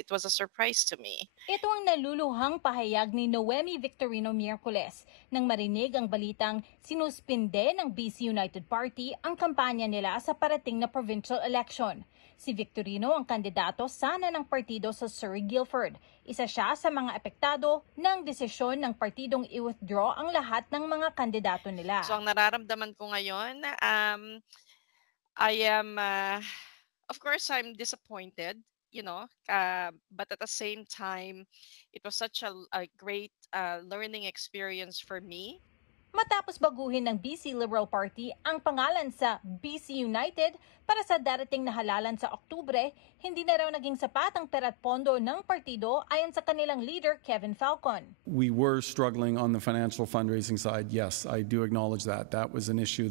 it was a surprise to me. Ito ang naluluhang pahayag ni Noemi Victorino Miyerkules nang marinig ang balitang sinuspinde ng BC United Party ang kampanya nila sa parating na provincial election. Si Victorino ang kandidato sana ng partido sa Surrey Guilford. Isa siya sa mga apektado ng desisyon ng partidong i-withdraw ang lahat ng mga kandidato So nila. ang nararamdaman ko ngayon, I am, of course, I'm disappointed, but at the same time, it was such a great learning experience for me. Matapos baguhin ng BC Liberal Party ang pangalan sa BC United para sa darating na halalan sa Oktubre, hindi na raw naging sapat ang pera't pondo ng partido ayon sa kanilang leader Kevin Falcon. We were struggling on the financial fundraising side. Yes, I do acknowledge that. That was an issue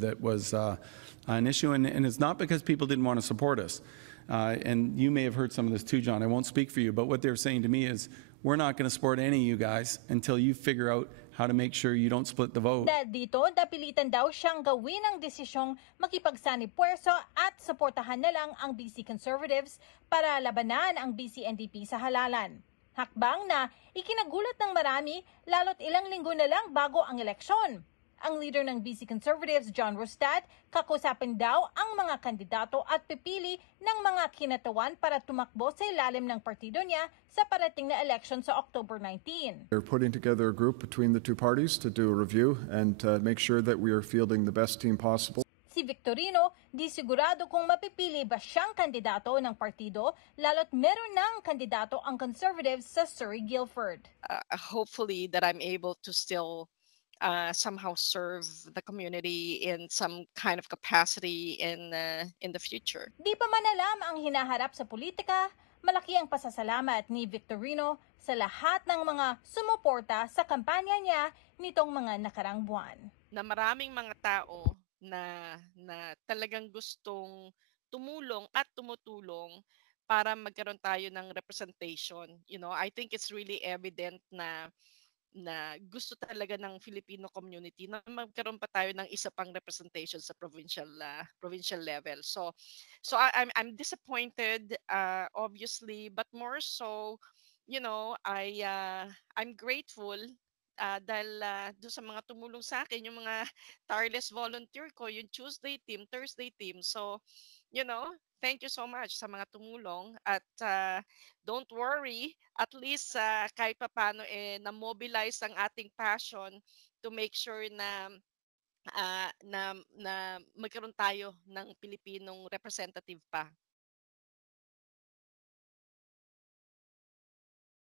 an issue, and it's not because people didn't want to support us. And you may have heard some of this too, John. I won't speak for you, but what they're saying to me is, we're not going to support any of you guys until you figure out how to make sure you don't split the vote. Dahil dito, napilitan daw siyang gawin ang desisyong makipagsanib puwersa at suportahan na lang ang BC Conservatives para labanan ang BC NDP sa halalan. Hakbang na ikinagulat ng marami lalo't ilang linggo na lang bago ang eleksyon. Ang leader ng BC Conservatives, John Rustad, kakusapin daw ang mga kandidato at pipili ng mga kinatawan para tumakbo sa ilalim ng partido niya sa parating na election sa October 19. They're putting together a group between the two parties to do a review and make sure that we are fielding the best team possible. Si Victorino, di sigurado kung mapipili ba siyang kandidato ng partido, lalo't meron ng kandidato ang Conservatives sa Surrey Guilford. Hopefully that I'm able to still somehow serve the community in some kind of capacity in the future. Di pa man alam ang hinaharap sa politika, malaki ang pasasalamat ni Victorino sa lahat ng mga sumuporta sa kampanya niya nitong mga nakarang buwan. Na maraming mga tao na talagang gustong tumulong at tumutulong para magkaroon tayo ng representation. I think it's really evident na gusto talaga ng Filipino community na magkaroon pa tayo ng isa pang representation sa provincial level. So I'm disappointed, obviously, but more so, I'm grateful dahil doon sa mga tumulong sa akin, yung mga tireless volunteer ko, yung Tuesday team, Thursday team. So, thank you so much sa mga tumulong at don't worry, at least kahit papaano na-mobilize ang ating passion to make sure na magkaroon tayo ng Pilipinong representative pa.